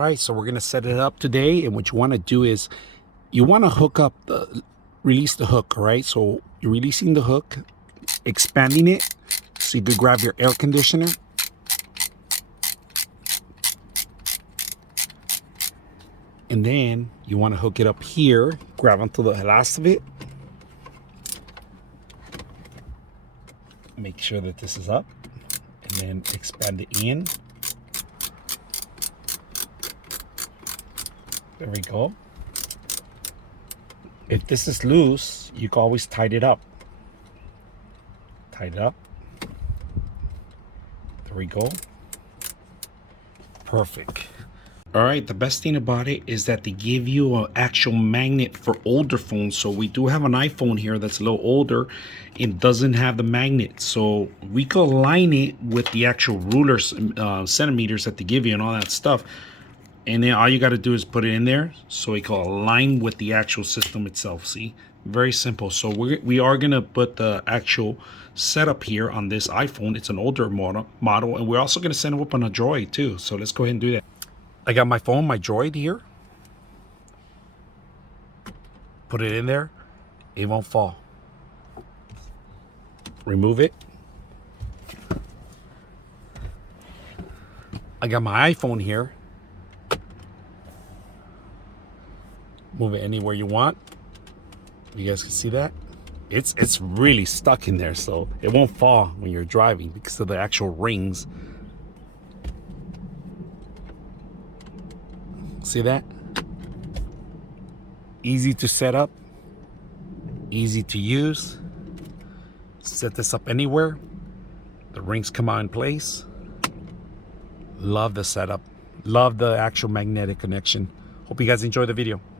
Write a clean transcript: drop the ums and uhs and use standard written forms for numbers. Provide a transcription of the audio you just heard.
All right, so we're gonna set it up today, and what you want to do is you want to hook up release the hook. All right, so you're releasing the hook, expanding it so you could grab your air conditioner, and then you want to hook it up here, grab onto the last of it, make sure that this is up, and then expand it in. There we go. If this is loose, you can always tighten it up. Tighten it up. There we go. Perfect. All right, the best thing about it is that they give you an actual magnet for older phones. So we do have an iPhone here that's a little older and doesn't have the magnet. So we could align it with the actual rulers, centimeters that they give you and all that stuff. And then all you got to do is put it in there so it can align with the actual system itself. See, very simple. So we are going to put the actual setup here on this iPhone. It's an older model, and we're also going to send it up on a Droid too. So let's go ahead and do that. I got my phone, my Droid here. Put it in there. It won't fall. Remove it. I got my iPhone here. Move it anywhere you want. You guys can see that. It's really stuck in there, so it won't fall when you're driving because of the actual rings. See that? Easy to set up, easy to use. Set this up anywhere. The rings come out in place. Love the setup. Love the actual magnetic connection. Hope you guys enjoy the video.